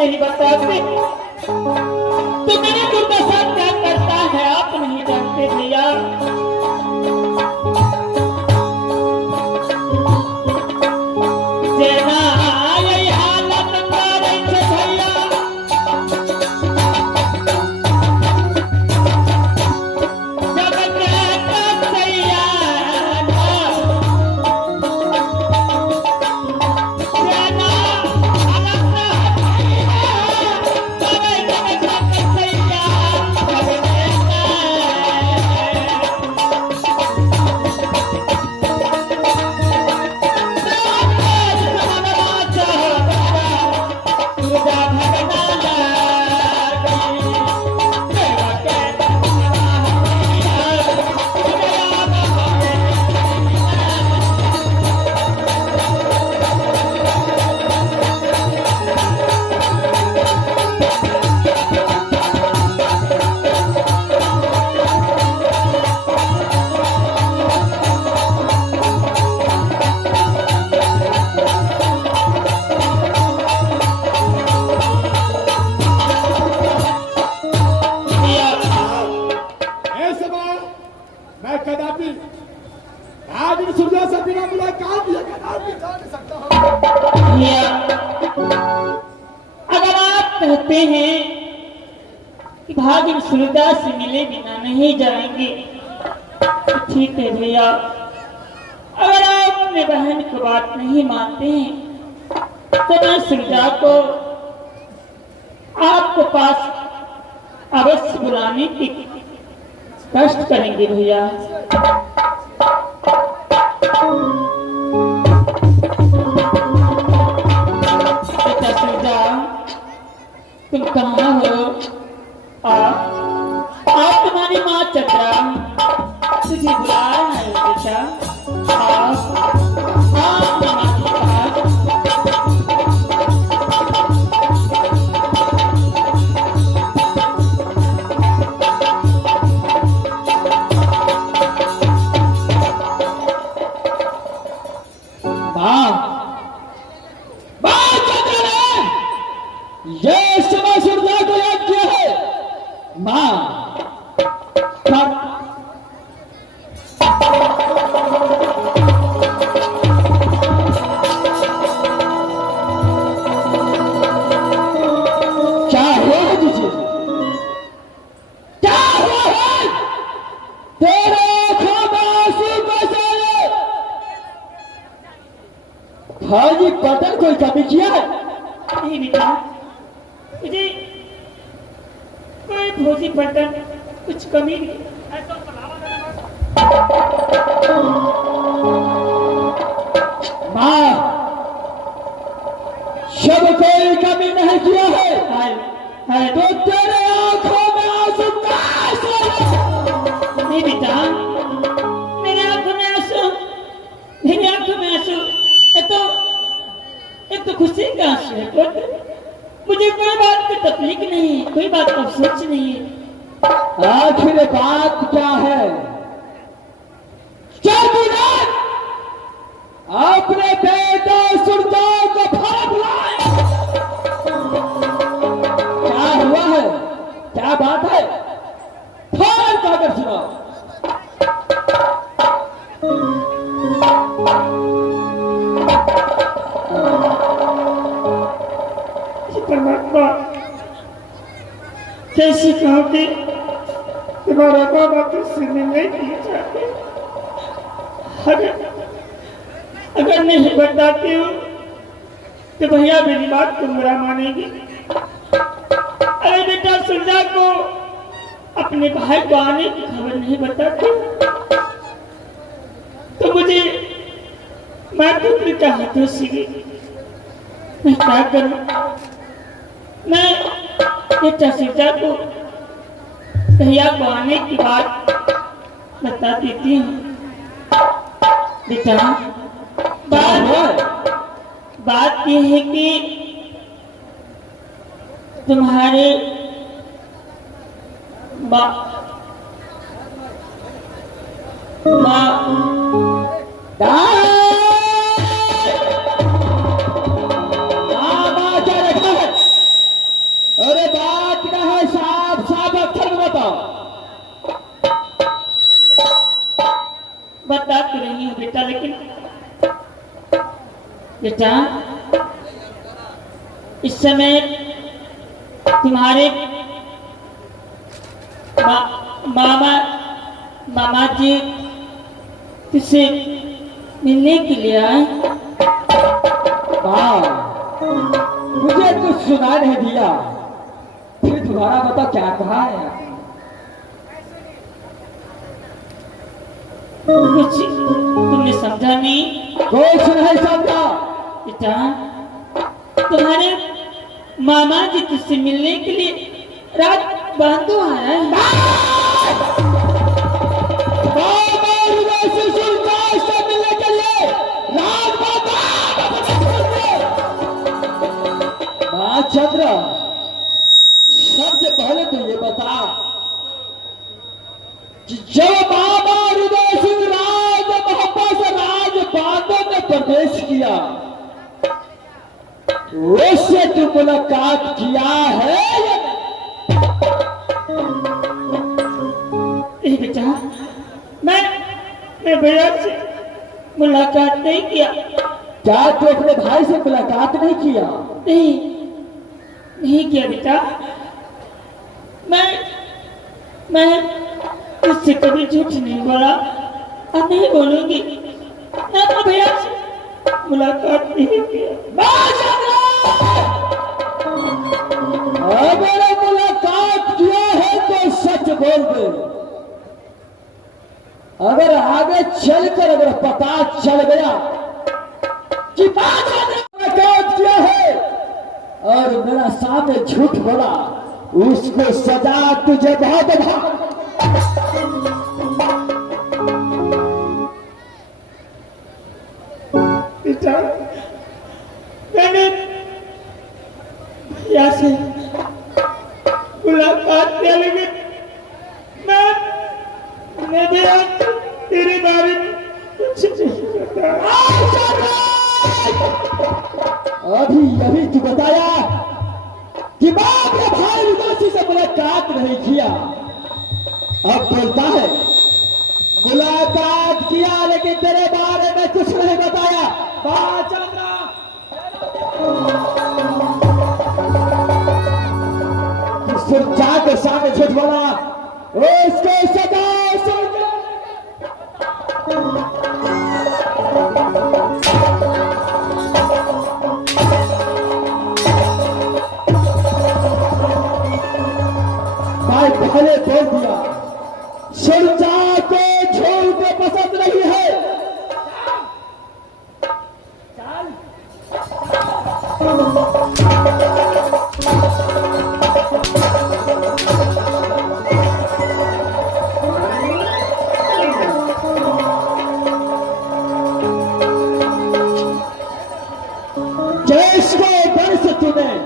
नहीं बताते तो मेरी दुर्दशा क्या करता है आप नहीं जानते भैया। अगर आप कहते हैं कि भागिन सुरदा से मिले बिना नहीं जाएंगे तो ठीक है भैया। अगर आप अपने बहन की बात नहीं मानते हैं तो मैं सुरदा को आपके पास अवश्य बुलाने की कष्ट करेंगे भैया। तुम कहाँ हो? आप तुम्हारी माँ चंद्रा तुझे बुला रहा है बेटा। ये समय सुरदा को याद किया है मां। क्या हुआ है तुझे? क्या हुआ है? तेरे आंखों में आंसू कैसे आए? हाजी पटन कोई कमी किया है? नहीं बेटा, मुझे कोई भोजी पटन कुछ कमी नहीं। मां शब कोई कमी नहीं किया है तो तेरे आंखों में आंसू कैसे? नहीं बेटा, मेरे आंखों में आंसू, मेरी आंखों में आंसू ये तो खुशी का आंसू है। मुझे कोई बात की तकलीफ नहीं, कोई बात का सोच नहीं है। आखिर बात क्या है? क्या बुलाए अपने बेटा सुरदा को भाग लाए? क्या हुआ है? क्या बात है? फाड़ कागज सुनाओ। परमात्मा कैसे कहो कि तुम्हारा बाबा तुझसे मिलने नहीं चाहते। अगर नहीं बताती हूँ तो भैया मेरी बात को बुरा मानेगी। अरे बेटा सुरदा को अपने भाई को आने की खबर नहीं बताती तो मुझे मैं पुत्र का हाथों से मैं क्या करूं? मैं बेटा सुरदा को भैया को आने की बात बता देती हूँ। बेटा बात यह है कि तुम्हारे तो रही हूँ बेटा, लेकिन बेटा इस समय तुम्हारे मामा मामा जी तुझसे मिलने के लिए आए। मुझे कुछ सुना नहीं दिया, फिर तुम्हारा बता क्या कहा है? कुछ तुमने समझा नहीं? कुछ नहीं समझा। बेटा तुम्हारे मामा जी तुझसे मिलने के लिए रात बांधो आया है। मिलने के लिए रात चंद्र, सबसे पहले तो ये बता कि जब बाबा हृदय सिंह राज मोहब्बत से राज बांधों में प्रवेश किया, उससे तू मुलाकात किया है या नहीं? बेटा मैं भैया से मुलाकात नहीं किया। क्या तू अपने भाई से मुलाकात नहीं किया? नहीं किया बेटा। मैं इससे कभी झूठ नहीं बोला और नहीं बोलूंगी। मैं तो भैया से मुलाकात नहीं किया। अगर मुलाकात किया है तो सच बोल दे। अगर आगे चलकर अगर पता चल गया कि मुलाकात किया है और मेरा सामने झूठ बोला, उसको सजा तुझे बहुत बेटा मैंने भैया से मुलाकात किया, लेकिन मैं भैया तेरे बारे में कुछ नहीं पता। अभी तू बताया कि बाप ने भाई उदासी से मुलाकात नहीं किया, अब बोलता है मुलाकात किया लेकिन तेरे बारे में कुछ नहीं बताया। सुरजा के सामने झूठ बोला, उसको सजा पहले बोल दिया, सुरजा को झूठ पसंद नहीं है। जिसको डर से तुम्हें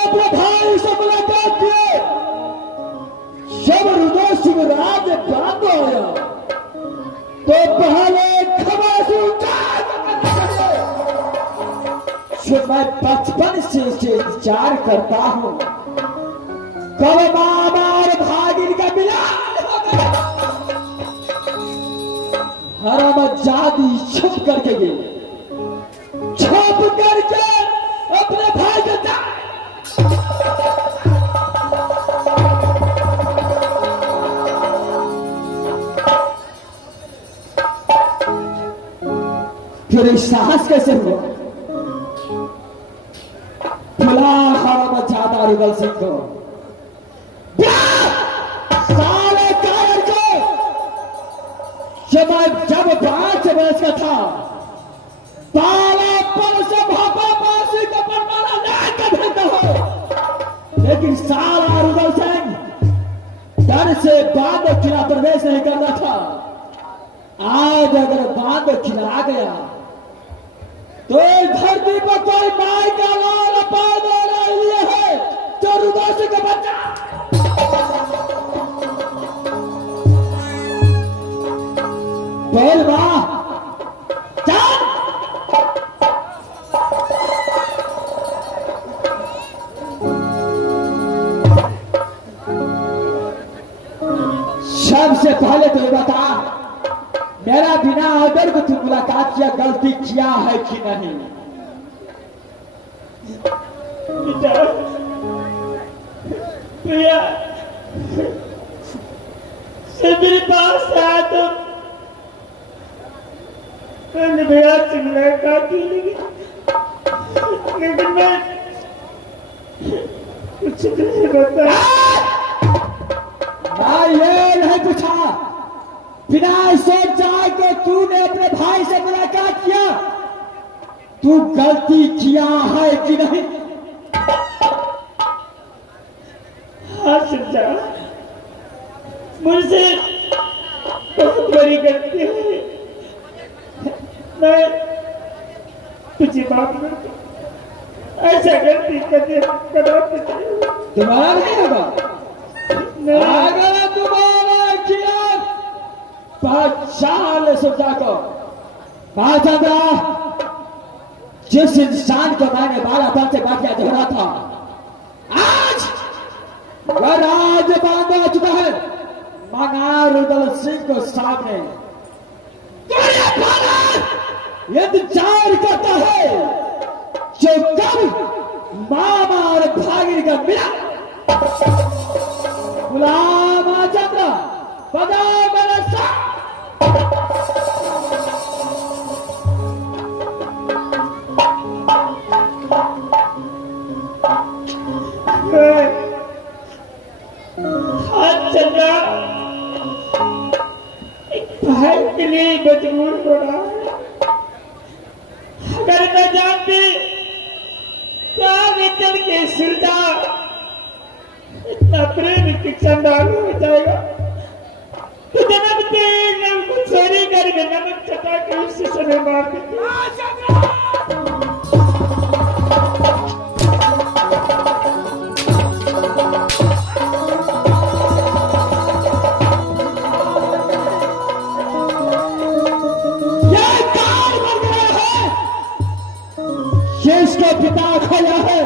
अपने भाई से मुलाकात किए, जब हृदय सिंह राज बांध आया तो पहले खबर से जो मैं बचपन से उसे इंतजार करता हूं, कब मामा और भागिन का मिलान होगा। हरामजादी छुप करके गए, छुप करके अपने भाई को फिर साहस कैसे हुआ? बुला हरामजादा रुगल सिंह को, साले कायर को। जब 5 वर्ष का था, बालापन से भापा पासी को परमाना नहीं कर देता हो, लेकिन साला रुगल सिंह डर से बांध किला प्रवेश नहीं करता था। आज अगर बांध खिला गया तो धरती पर कोई माई का लाल पैदा नहीं लिए है जो रुदासी का बच्चा। बोल मां चल। सबसे पहले तो ये बता, मेरा बिना ऑर्डर को तू मुलाकात किया, गलती किया है कि नहीं? बेटा भैया से मेरे पास आया तो मैंने भैया से मुलाकात की, लेकिन मैं कुछ नहीं बता। मैं ये नहीं पूछा, बिना सोच जाए कि तूने अपने भाई से मुलाकात किया, तू गलती किया है कि नहीं? हाँ समझा, मुझसे बहुत बड़ी गलती हुई, मैं तुझे माफ कर दूं। ऐसा गलती कभी तुम्हारा नहीं होगा। अगर तुम्हारा किया पहचान ले सुविधा को, महाचंद्रा, जिस इंसान को मैंने 12 साल से बात किया दोहरा था, आज वह राज बांधा चुका है मनारुदल सिंह को सामने। इंतजार करता है जो कब मामा और भागिनी का मिला। गुलाम चंद्र बजा मेरे साथ। चंद्रा एक भाई के लिए मजबूर हो रहा है। अगर मैं जानती तो आगे चल के सुलझा इतना प्रेम की चंडाल हो जाएगा तो जन्मते नमक चोरी करके नमक चटा के उससे समय मार देते। जिसके पिता खोया है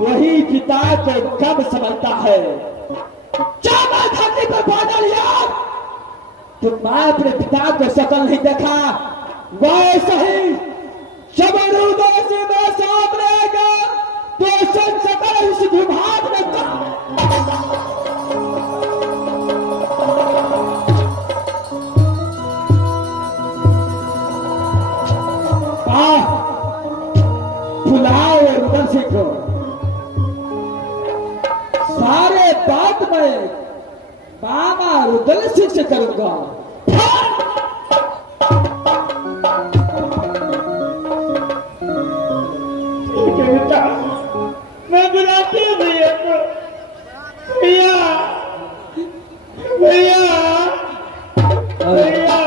वही पिता को कब समझता है। धरती पर बादल यार, तुम मैं अपने पिता को शकल नहीं देखा, वैसे ही जब रूदों से मैं सामने आएगा तो शकल उस विभाग में बुलाओ रुदल सिंह को। सारे बात में मामा रुदल सिंह से करूंगा। बेटा मैं बुलाती हूँ भैया को। भैया भैया भैया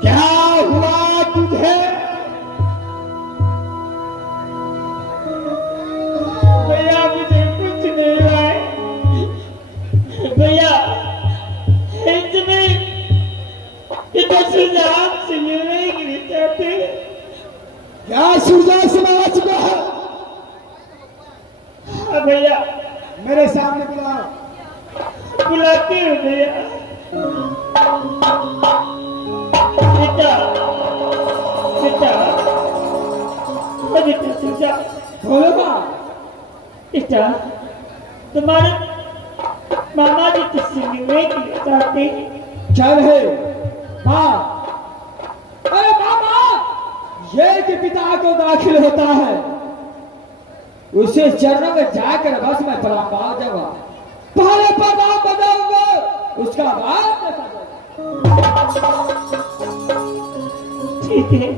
क्या हुआ तुझे? भैया मुझे कुछ नहीं हुआ है। भैया इसमें इतना सुझाव से मिलने के लिए चाहते क्या सुझाव सुना चुका है? हाँ भैया मेरे सामने बुलाओ। बुलाती हूँ भैया। बेटा बेटा बेटा सुझा बोलो माँ। बेटा तुम्हारे मामा जी तुझसे मिलने के लिए चाहते चल है माँ। अरे मामा, ये कि पिता को दाखिल होता है उसे चरणों में जाकर बस मैं प्रणाम पाओ जाऊंगा। पहले प्रणाम बजाऊंगा उसका बाद देखा जाएगा। ठीक है।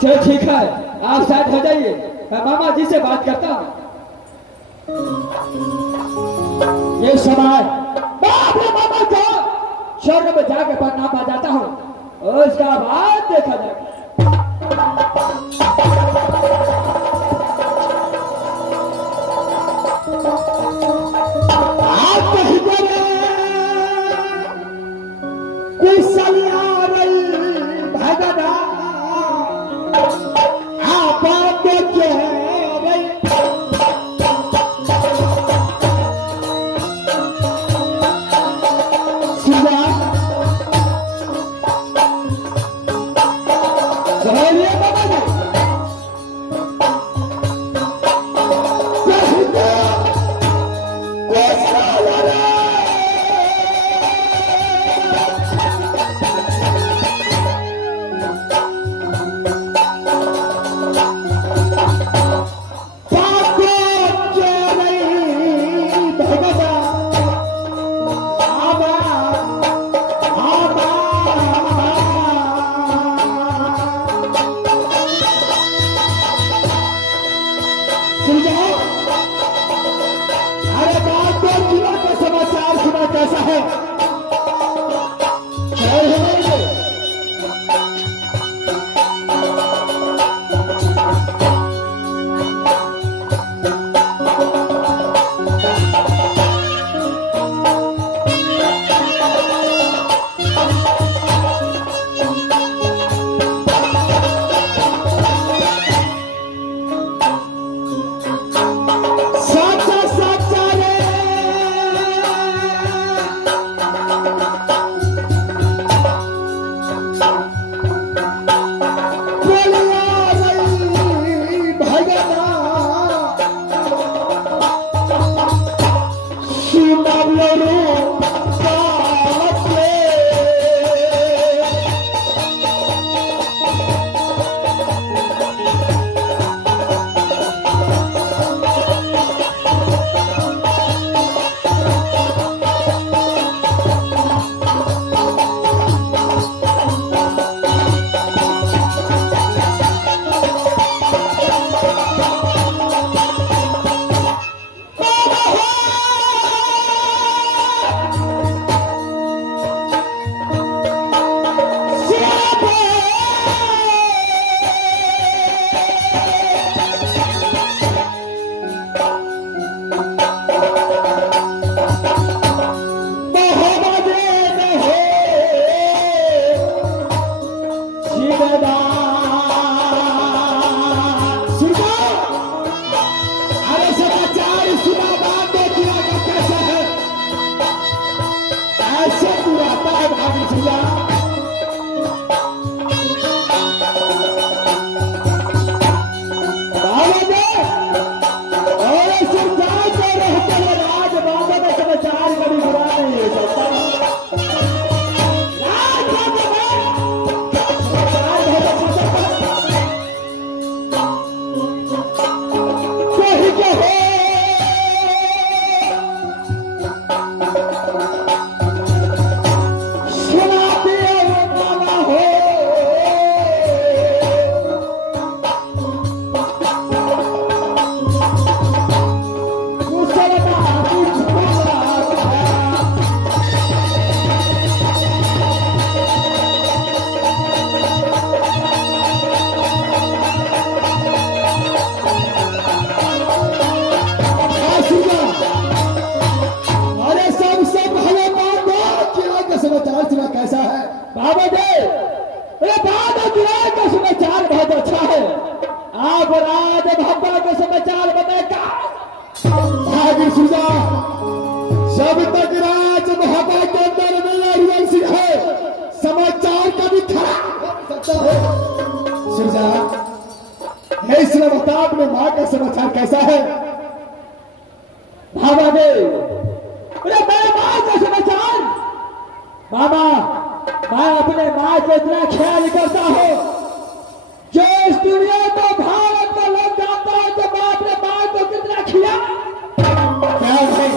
चलो ठीक है, आप साथ हो जाइए, मैं मामा जी से बात करता हूँ। ये समय मैं अपने मामा को चरणों में जाकर प्रणाम बजाता हूँ और उसका बाद देखा जाएगा। बोलिए बाबा जी। अरे बात तो जिला का समाचार सुना कैसा है? कैसा है बाबा जी? अरे बाबा गिराए का समाचार बहुत अच्छा है। आप राज भब्बा का समाचार बताएगा भागी सुजा। जब तक राज भब्बा के अंदर में सिंह है, समाचार कभी खराब हो सकता है। सुजा इस रफ्तार में मां का समाचार कैसा है बाबा जी? अरे मेरे मां का समाचार बाबा, मैं अपने मां को इतना ख्याल करता हूं जो इस दुनिया को भारत का लोग जानता है कि मैं अपने मां को कितना खिला ख्याल है।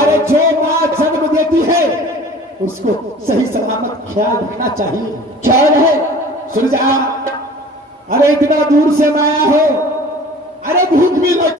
अरे जो मां जन्म देती है उसको सही सलामत ख्याल रखना चाहिए। ख्याल है सुन जा। अरे इतना दूर से मैं आया हूं, अरे भूख भी लग